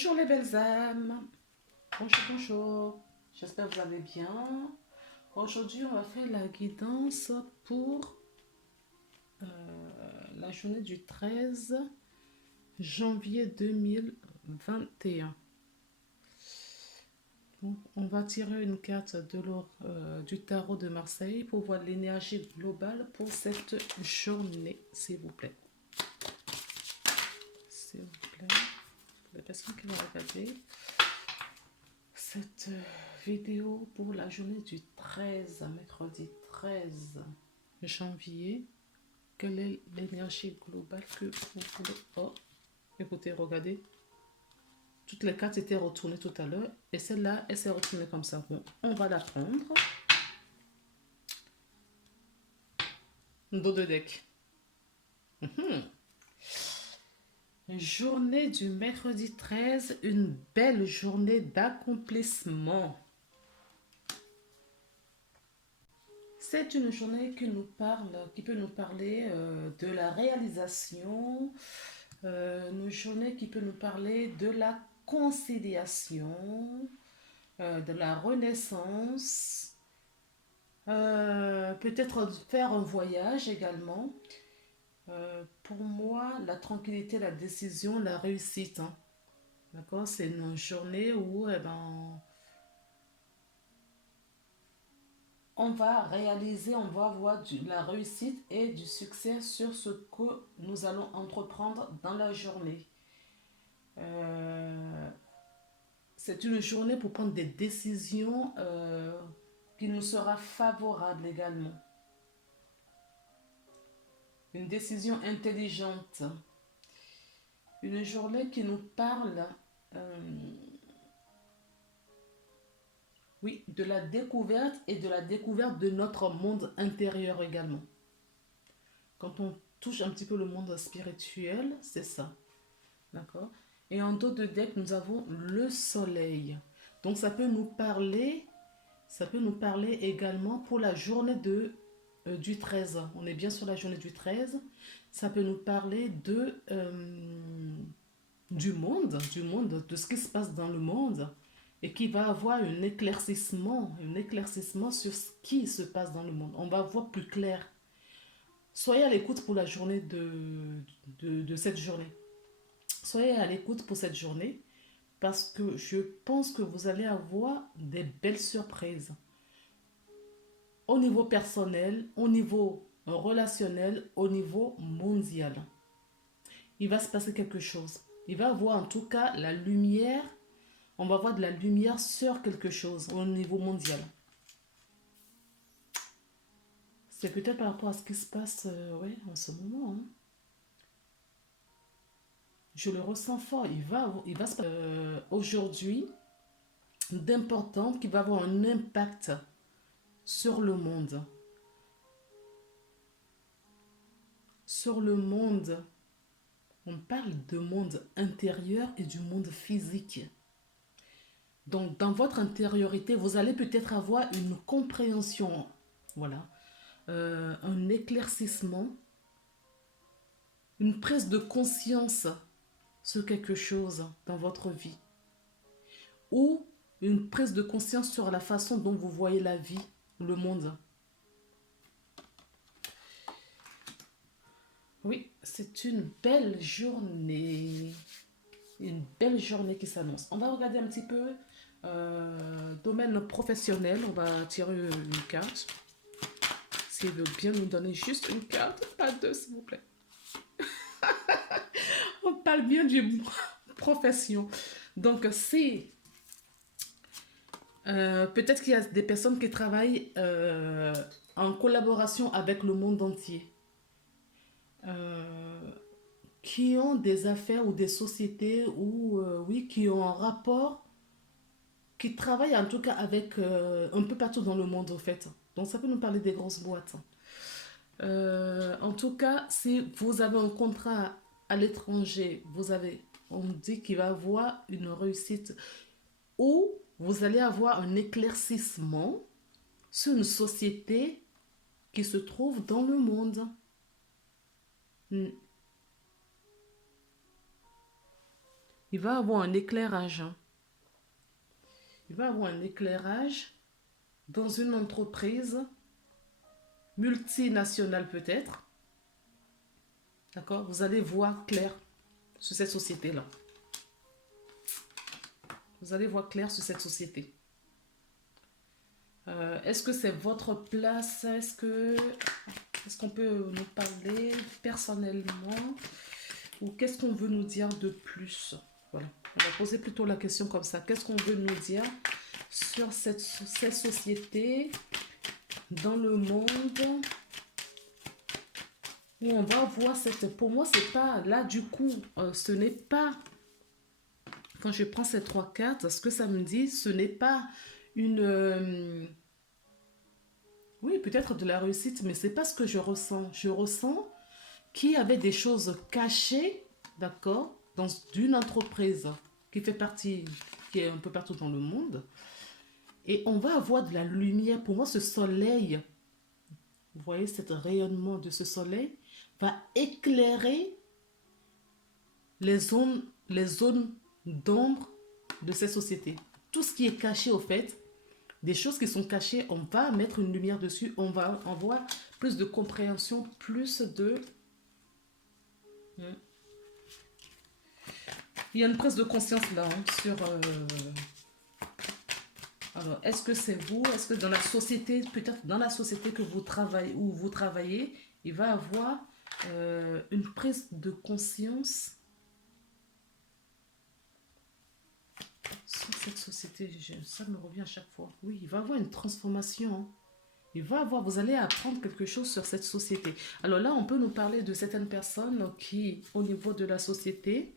Bonjour les belles âmes. Bonjour, bonjour. J'espère que vous allez bien. Aujourd'hui, on va faire la guidance pour la journée du 13 janvier 2021. Donc, on va tirer une carte du tarot de Marseille pour voir l'énergie globale pour cette journée, s'il vous plaît. S'il vous plaît. La personne qui va regarder cette vidéo pour la journée du 13, mercredi 13 janvier. Quelle est l'énergie globale que vous voulez? Oh, écoutez, regardez. Toutes les cartes étaient retournées tout à l'heure et celle-là, elle s'est retournée comme ça. Bon, on va la prendre. Dos de deck. Journée du mercredi 13, une belle journée d'accomplissement. C'est une journée qui peut nous parler de la réalisation, une journée qui peut nous parler de la conciliation, de la renaissance, peut-être faire un voyage également. Pour moi, la tranquillité, la décision, la réussite, hein. D'accord? C'est une journée où on va réaliser, on va avoir la réussite et du succès sur ce que nous allons entreprendre dans la journée. C'est une journée pour prendre des décisions qui nous sera favorable également. Une décision intelligente. Une journée qui nous parle oui, de la découverte et de la découverte de notre monde intérieur également. Quand on touche un petit peu le monde spirituel, c'est ça. D'accord? Et en dos de deck, nous avons le soleil. Donc ça peut nous parler également pour la journée du 13. On est bien sur la journée du 13. Ça peut nous parler du monde, de ce qui se passe dans le monde et qui va avoir un éclaircissement sur ce qui se passe dans le monde. On va voir plus clair. Soyez à l'écoute pour la journée de cette journée. Soyez à l'écoute pour cette journée parce que je pense que vous allez avoir des belles surprises au niveau personnel, au niveau relationnel, au niveau mondial. Il va se passer quelque chose. Il va avoir en tout cas la lumière. On va avoir de la lumière sur quelque chose au niveau mondial. C'est peut-être par rapport à ce qui se passe ouais, en ce moment. Hein. Je le ressens fort. Il va se passer aujourd'hui d'important qui va avoir un impact sur le monde. Sur le monde, on parle de monde intérieur et du monde physique. Donc, dans votre intériorité, vous allez peut-être avoir une compréhension, voilà, un éclaircissement, une prise de conscience sur quelque chose dans votre vie. Ou une prise de conscience sur la façon dont vous voyez la vie, le monde. Oui, c'est une belle journée. Une belle journée qui s'annonce. On va regarder un petit peu domaine professionnel. On va tirer une carte. S'il veut bien nous donner juste une carte, pas deux s'il vous plaît. On parle bien du profession. Donc c'est peut-être qu'il y a des personnes qui travaillent en collaboration avec le monde entier. Qui ont des affaires ou des sociétés ou oui, qui ont un rapport, qui travaillent en tout cas avec un peu partout dans le monde en fait. Donc ça peut nous parler des grosses boîtes. En tout cas, si vous avez un contrat à l'étranger, on dit qu'il va avoir une réussite ou vous allez avoir un éclaircissement sur une société qui se trouve dans le monde. Il va avoir un éclairage. Hein. Il va avoir un éclairage dans une entreprise multinationale peut-être. D'accord? Vous allez voir clair sur cette société-là. Vous allez voir clair sur cette société. Est-ce que c'est votre place? Est-ce qu'on peut nous parler personnellement? Ou qu'est-ce qu'on veut nous dire de plus? Voilà. On va poser plutôt la question comme ça. Qu'est-ce qu'on veut nous dire sur cette société dans le monde où on va voir cette... Pour moi, c'est pas... Là, du coup, ce n'est pas... Quand je prends ces 3 cartes, ce que ça me dit, ce n'est pas une... oui, peut-être de la réussite, mais c'est pas ce que je ressens. Je ressens qu'il y avait des choses cachées, d'accord, dans une entreprise qui fait partie, qui est un peu partout dans le monde. Et on va avoir de la lumière. Pour moi, ce soleil, vous voyez, cet rayonnement de ce soleil va éclairer les zones d'ombre de ces sociétés. Tout ce qui est caché, au fait, des choses qui sont cachées, on va mettre une lumière dessus, on va avoir plus de compréhension, plus de... Il y a une prise de conscience là, hein, sur... Alors, est-ce que c'est vous? Est-ce que dans la société, peut-être dans la société que vous travaillez, où vous travaillez, il va y avoir une prise de conscience sur cette société? Ça me revient à chaque fois. Oui, il va y avoir une transformation. Hein. Il va avoir, vous allez apprendre quelque chose sur cette société. Alors là, on peut nous parler de certaines personnes qui, au niveau de la société,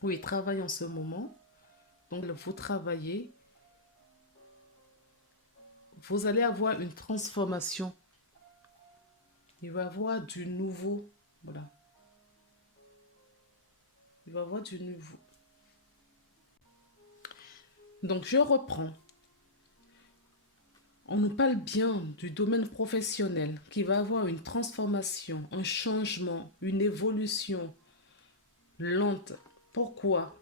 où ils travaillent en ce moment, donc vous travaillez, vous allez avoir une transformation. Il va y avoir du nouveau. Voilà. Il va y avoir du nouveau. Donc, je reprends. On nous parle bien du domaine professionnel qui va avoir une transformation, un changement, une évolution lente. Pourquoi?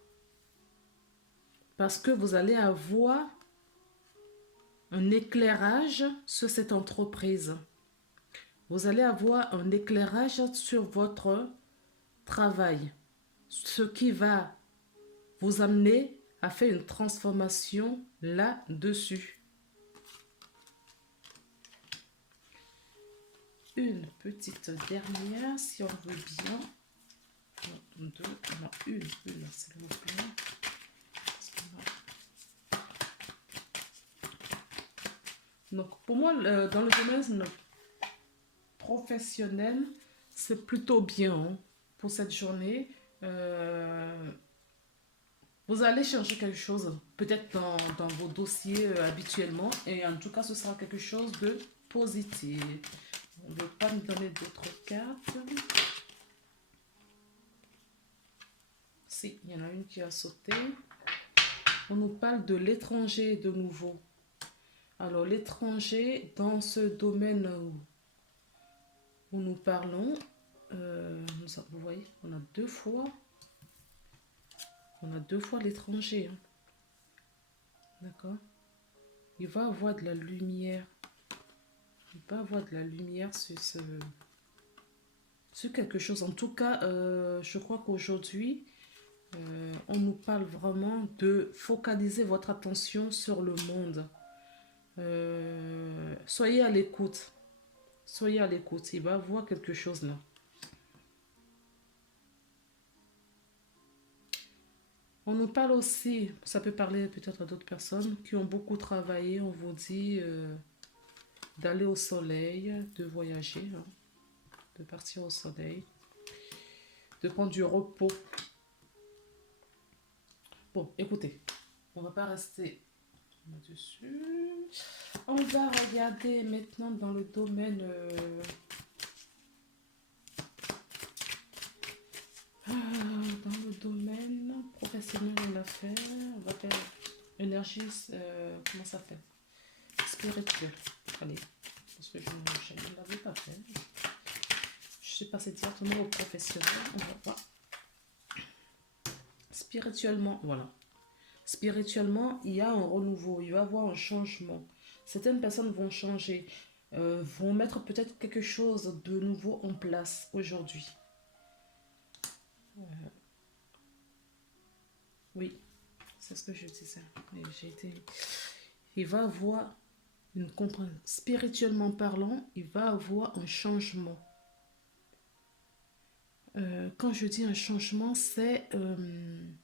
Parce que vous allez avoir un éclairage sur cette entreprise. Vous allez avoir un éclairage sur votre travail. Ce qui va vous amener à faire une transformation là-dessus. Une petite dernière, si on veut bien. Non, deux, non, une, s'il vous plaît. Donc, pour moi, dans le domaine professionnel, c'est plutôt bien hein, pour cette journée. Vous allez changer quelque chose, peut-être dans vos dossiers habituellement, et en tout cas, ce sera quelque chose de positif. On ne veut pas me donner d'autres cartes. Si, il y en a une qui a sauté. On nous parle de l'étranger de nouveau. Alors, l'étranger, dans ce domaine où nous parlons, vous voyez, on a deux fois l'étranger. Hein. D'accord? Il va avoir de la lumière. Il va avoir de la lumière sur quelque chose. En tout cas, je crois qu'aujourd'hui, on nous parle vraiment de focaliser votre attention sur le monde. Soyez à l'écoute. Soyez à l'écoute. Il va y avoir quelque chose là. On nous parle aussi, ça peut parler peut-être à d'autres personnes qui ont beaucoup travaillé. On vous dit d'aller au soleil, de voyager, hein, de partir au soleil, de prendre du repos. Bon, écoutez, on ne va pas rester là-dessus. On va regarder maintenant dans le domaine... dans le domaine professionnel en affaires, on va faire énergie, comment ça fait? Spirituelle. Allez, parce que je ne l'avais pas fait. Je suis passée directement au professionnel. On va voir. spirituellement, voilà. Spirituellement, il y a un renouveau, il va y avoir un changement. Certaines personnes vont changer, vont mettre peut-être quelque chose de nouveau en place aujourd'hui. Oui, c'est ce que je disais. Il va avoir une compréhension. Spirituellement parlant, il va avoir un changement. Quand je dis un changement, c'est une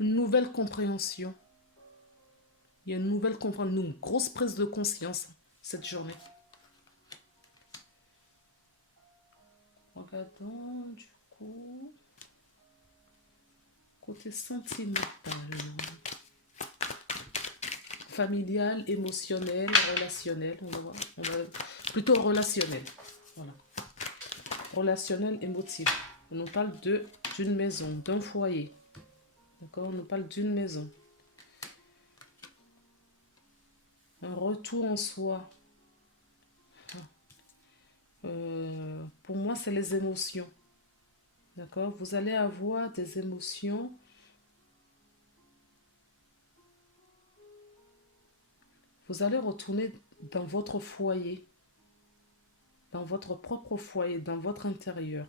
nouvelle compréhension. Il y a une nouvelle compréhension, une grosse prise de conscience cette journée. Regardons du coup côté sentimental, familial, émotionnel, relationnel. On va plutôt relationnel. Voilà. Relationnel, émotif. On nous parle d'une maison, d'un foyer. D'accord? On nous parle d'une maison. Un retour en soi. Pour moi, c'est les émotions. D'accord? Vous allez avoir des émotions. Vous allez retourner dans votre foyer, dans votre propre foyer, dans votre intérieur.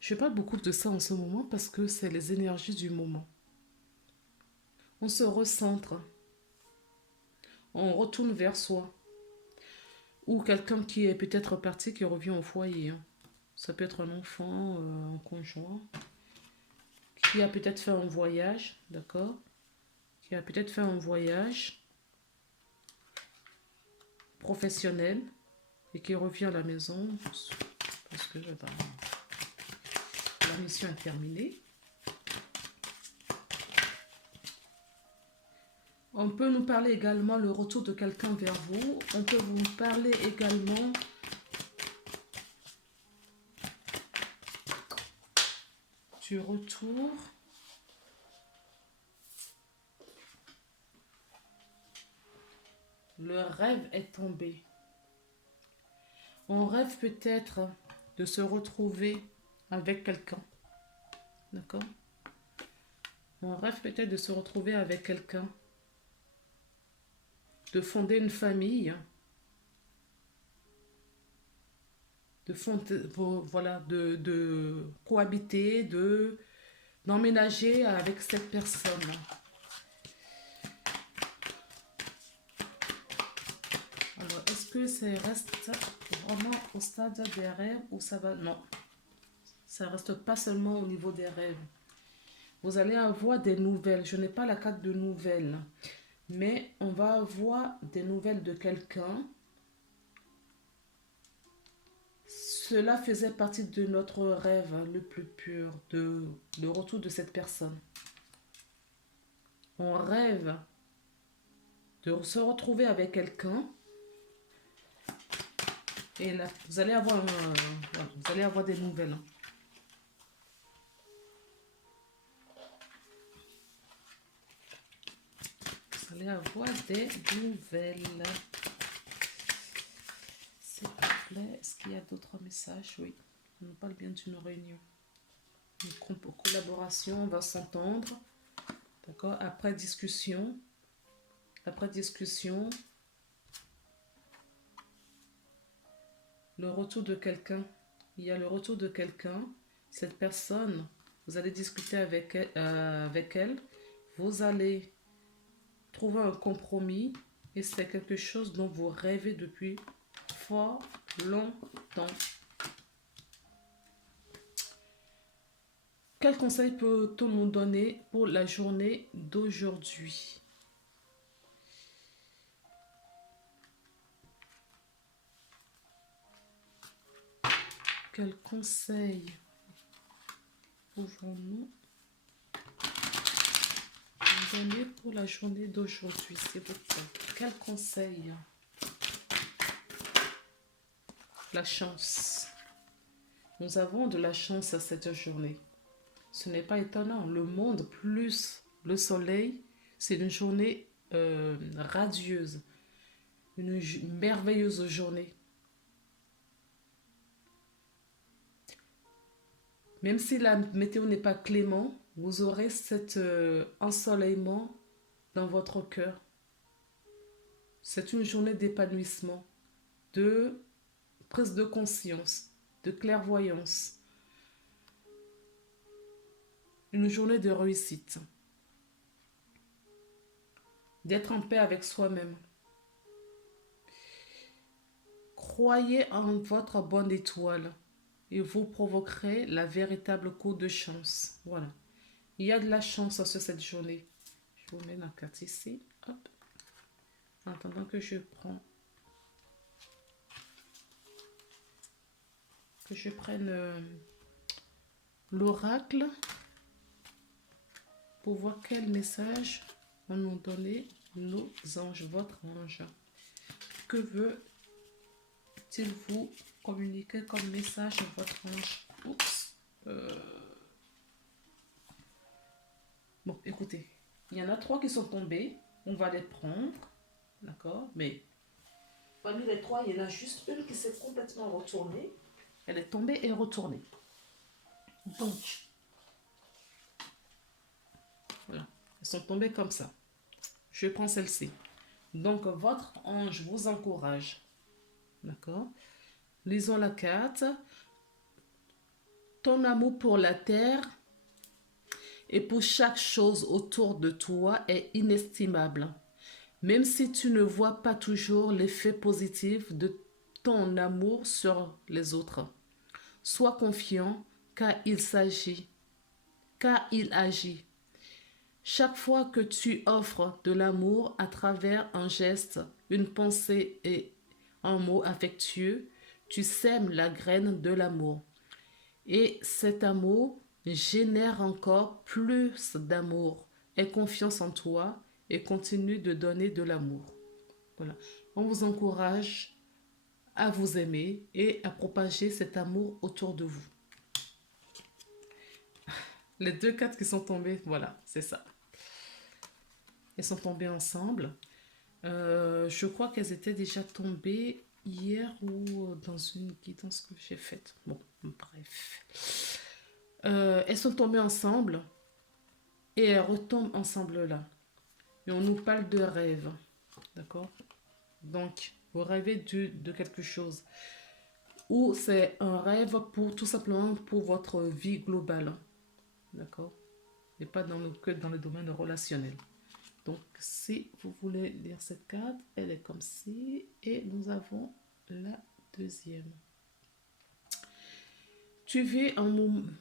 Je parle beaucoup de ça en ce moment parce que c'est les énergies du moment. On se recentre. On retourne vers soi. Ou quelqu'un qui est peut-être parti, qui revient au foyer. Ça peut être un enfant, un conjoint, qui a peut-être fait un voyage, d'accord? Qui a peut-être fait un voyage professionnel et qui revient à la maison parce que la mission est terminée. On peut nous parler également le retour de quelqu'un vers vous. On peut vous parler également du retour le rêve est tombé. On rêve peut-être de se retrouver avec quelqu'un. D'accord? On rêve peut-être de se retrouver avec quelqu'un. De fonder une famille. De cohabiter, d'emménager avec cette personne. Alors, est-ce que ça reste vraiment au stade des rêves ou ça va... Non, ça reste pas seulement au niveau des rêves. Vous allez avoir des nouvelles. Je n'ai pas la carte de nouvelles, mais on va avoir des nouvelles de quelqu'un. Cela faisait partie de notre rêve le plus pur, le retour de cette personne. On rêve de se retrouver avec quelqu'un. Et là, vous allez avoir des nouvelles. Vous allez avoir des nouvelles. S'il vous plaît, est-ce qu'il y a d'autres messages? Oui, on nous parle bien d'une réunion. Une collaboration, on va s'entendre. D'accord? Après discussion, le retour de quelqu'un. Il y a le retour de quelqu'un. Cette personne, vous allez discuter avec elle. Vous allez trouver un compromis. Et c'est quelque chose dont vous rêvez depuis fort longtemps. Quel conseil peut-on nous donner pour la journée d'aujourd'hui? Quel conseil pouvons-nous donner pour la journée d'aujourd'hui, s'il vous plaît? Quel conseil? La chance. Nous avons de la chance à cette journée. Ce n'est pas étonnant. Le monde plus le soleil, c'est une journée radieuse. Une merveilleuse journée. Même si la météo n'est pas clémente, vous aurez cet ensoleillement dans votre cœur. C'est une journée d'épanouissement, de prise de conscience, de clairvoyance. Une journée de réussite. D'être en paix avec soi-même. Croyez en votre bonne étoile et vous provoquerez la véritable coup de chance. Voilà. Il y a de la chance sur cette journée. Je vous mets la carte ici. Hop. En attendant que je prenne l'oracle pour voir quel message vont nous donner nos anges, votre ange. Que veut-il vous communiquer comme message votre ange? Oups. Bon, écoutez, il y en a 3 qui sont tombés. On va les prendre. D'accord? Mais parmi les 3, il y en a juste une qui s'est complètement retournée. Elle est tombée et retournée. Donc, voilà. Elles sont tombées comme ça. Je prends celle-ci. Donc, votre ange vous encourage. D'accord? Lisons la carte. Ton amour pour la terre et pour chaque chose autour de toi est inestimable. Même si tu ne vois pas toujours l'effet positif de ton amour sur les autres. Sois confiant car il agit. Chaque fois que tu offres de l'amour à travers un geste, une pensée et un mot affectueux, tu sèmes la graine de l'amour. Et cet amour génère encore plus d'amour. Aie confiance en toi et continue de donner de l'amour. Voilà. On vous encourage à vous aimer et à propager cet amour autour de vous. Les 2 cartes qui sont tombées, voilà, c'est ça. Elles sont tombées ensemble. Je crois qu'elles étaient déjà tombées hier ou dans une guidance que j'ai faite. Bon, bref. Elles sont tombées ensemble et elles retombent ensemble là. Et on nous parle de rêve. D'accord? Donc, vous rêvez de quelque chose. Ou c'est un rêve pour tout simplement pour votre vie globale. D'accord? Et pas que dans le domaine relationnel. Donc, si vous voulez lire cette carte, elle est comme ci. Et nous avons la deuxième. Tu vis un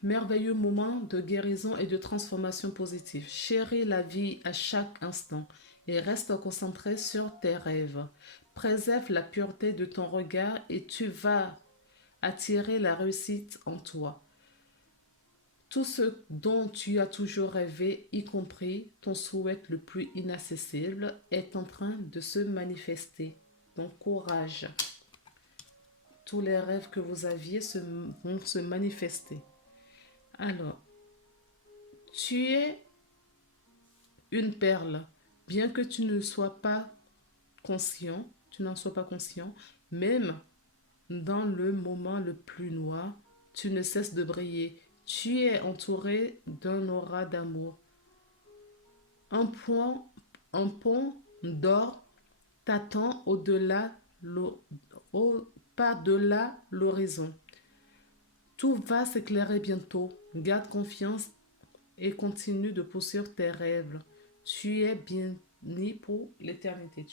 merveilleux moment de guérison et de transformation positive. Chéris la vie à chaque instant et reste concentré sur tes rêves. Préserve la pureté de ton regard et tu vas attirer la réussite en toi. Tout ce dont tu as toujours rêvé, y compris ton souhait le plus inaccessible, est en train de se manifester. Donc, courage. Tous les rêves que vous aviez vont se manifester. Alors, tu es une perle. Bien que tu ne sois pas conscient, même dans le moment le plus noir, tu ne cesses de briller. Tu es entouré d'un aura d'amour. Un pont d'or t'attend par-delà l'horizon. Tout va s'éclairer bientôt. Garde confiance et continue de poursuivre tes rêves. Tu es béni pour l'éternité.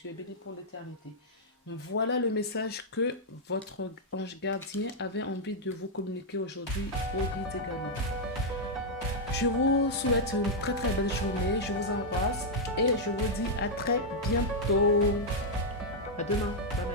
Voilà le message que votre ange gardien avait envie de vous communiquer aujourd'hui au guide également. Je vous souhaite une très très belle journée. Je vous embrasse et je vous dis à très bientôt. À demain. Bye bye.